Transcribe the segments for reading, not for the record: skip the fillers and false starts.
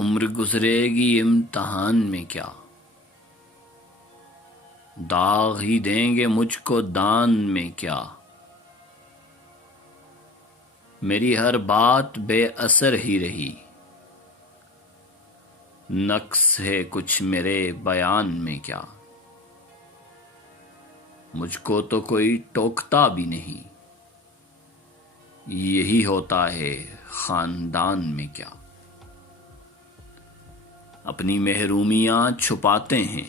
عمر گزرے گی امتحان میں کیا، داغ ہی دیں گے مجھ کو دان میں کیا، میری ہر بات بے اثر ہی رہی، نقص ہے کچھ میرے بیان میں کیا، مجھ کو تو کوئی ٹوکتا بھی نہیں، یہی ہوتا ہے خاندان میں کیا، اپنی محرومیاں چھپاتے ہیں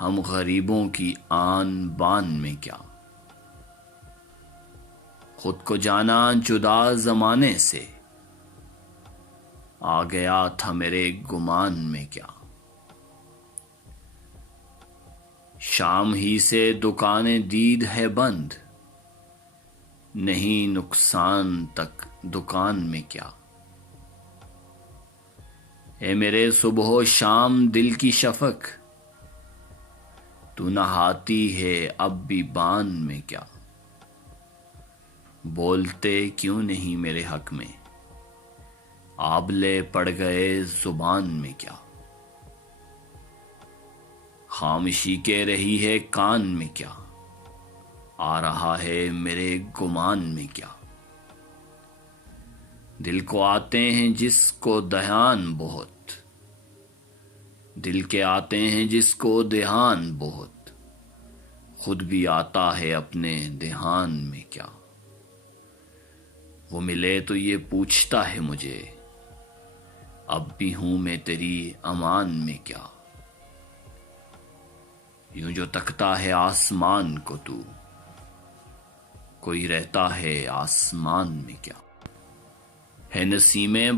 ہم غریبوں کی آن بان میں کیا، خود کو جانا جدا زمانے سے، آ گیا تھا میرے گمان میں کیا، شام ہی سے دکانیں دید ہے بند، نہیں نقصان تک دکان میں کیا، اے میرے صبح و شام دل کی شفق، تو نہاتی ہے اب بھی بان میں کیا، بولتے کیوں نہیں میرے حق میں، آبلے پڑ گئے زبان میں کیا، خاموشی کہہ رہی ہے کان میں کیا، آ رہا ہے میرے گمان میں کیا، دل کو آتے ہیں جس کو دھیان بہت، دل کے آتے ہیں جس کو دھیان بہت، خود بھی آتا ہے اپنے دھیان میں کیا، وہ ملے تو یہ پوچھتا ہے مجھے، اب بھی ہوں میں تیری امان میں کیا، یوں جو تکتا ہے آسمان کو تو، کوئی رہتا ہے آسمان میں کیا، ہے نسیمیں